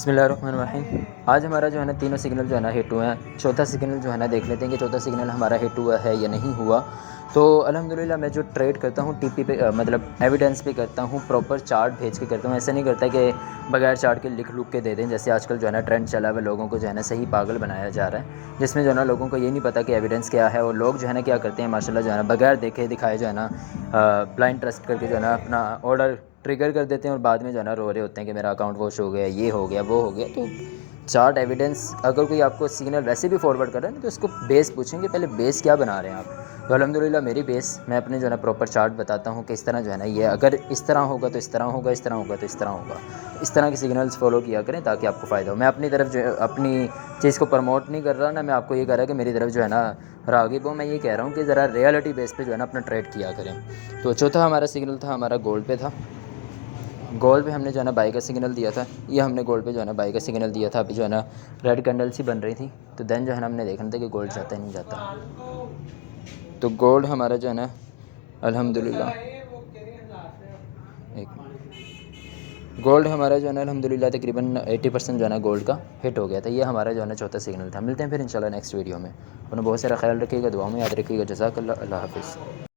بسم اللہ الرحمن الرحیم۔ آج ہمارا جو ہے نا تینوں سگنل جو ہے نا ہٹ ہوئے ہیں۔ چوتھا سگنل جو ہے نا دیکھ لیتے ہیں کہ چوتھا سگنل ہمارا ہٹ ہوا ہے یا نہیں ہوا۔ تو الحمدللہ میں جو ٹریڈ کرتا ہوں ٹی پی پہ مطلب ایویڈنس پہ کرتا ہوں، پراپر چارٹ بھیج کے کرتا ہوں۔ ایسا نہیں کرتا کہ بغیر چارٹ کے لکھ لکھ کے دے دیں، جیسے آج کل جو ہے نا ٹرینڈ چلا ہوا ہے، لوگوں کو جو ہے نا صحیح پاگل بنایا جا رہا ہے، جس میں جو ہے نا لوگوں کو یہ نہیں پتہ کہ ایویڈنس کیا ہے، اور لوگ جو ہے نا کیا کرتے ہیں ماشاءاللہ جو ہے نا بغیر دیکھے دکھائے جو ہے نا بلائنڈ ٹرسٹ کر کے جو ہے نا اپنا آرڈر ٹریگر کر دیتے ہیں، اور بعد میں جو ہے نا رو رہے ہوتے ہیں کہ میرا اکاؤنٹ واش ہو گیا، یہ ہو گیا، وہ ہو گیا۔ تو چارٹ ایویڈنس اگر کوئی آپ کو سگنل ویسے بھی فارورڈ کر رہا ہے نا، تو اس کو بیس پوچھیں گے پہلے بیس کیا بنا رہے ہیں آپ۔ تو الحمدللہ میری بیس میں اپنے جو ہے نا پراپر چارٹ بتاتا ہوں کہ اس طرح جو ہے نا یہ اگر اس طرح ہوگا تو اس طرح ہوگا، اس طرح ہوگا تو اس طرح ہوگا۔ اس طرح کے سگنلز فالو کیا کریں تاکہ آپ کو فائدہ ہو۔ میں اپنی طرف جو اپنی چیز کو پروموٹ نہیں کر رہا نا، میں آپ کو یہ کہہ رہا کہ میری طرف جو ہے نا راغب ہو۔ میں یہ کہہ رہا ہوں کہ ذرا ریئلٹی بیس پہ جو ہے نا اپنا ٹریڈ کیا کریں۔ تو چوتھا ہمارا سگنل تھا ہمارا گولڈ پہ تھا۔ گولڈ پہ ہم نے جو ہے نا بائی کا سگنل دیا تھا، یہ ہم نے گولڈ پہ جو ہے نا بائی کا سگنل دیا تھا۔ ابھی جو ہے نا ریڈ کینڈل سی بن رہی تھی، تو دین جو ہے نا ہم نے دیکھنا تھا کہ گولڈ جاتا ہے نہیں جاتا۔ تو گولڈ ہمارا جو ہے نا الحمدللہ گولڈ ہمارا جو ہے نا الحمدللہ تقریباً 80% جو ہے نا گولڈ کا ہٹ ہو گیا تھا۔ یہ ہمارا جو ہے نا چوتھا سگنل تھا۔ ملتے ہیں پھر انشاءاللہ نیکسٹ ویڈیو میں۔ اپنا بہت سارا خیال رکھیے گا، دعاؤں میں یاد رکھیے گا۔ جزاک اللہ، اللہ حافظ۔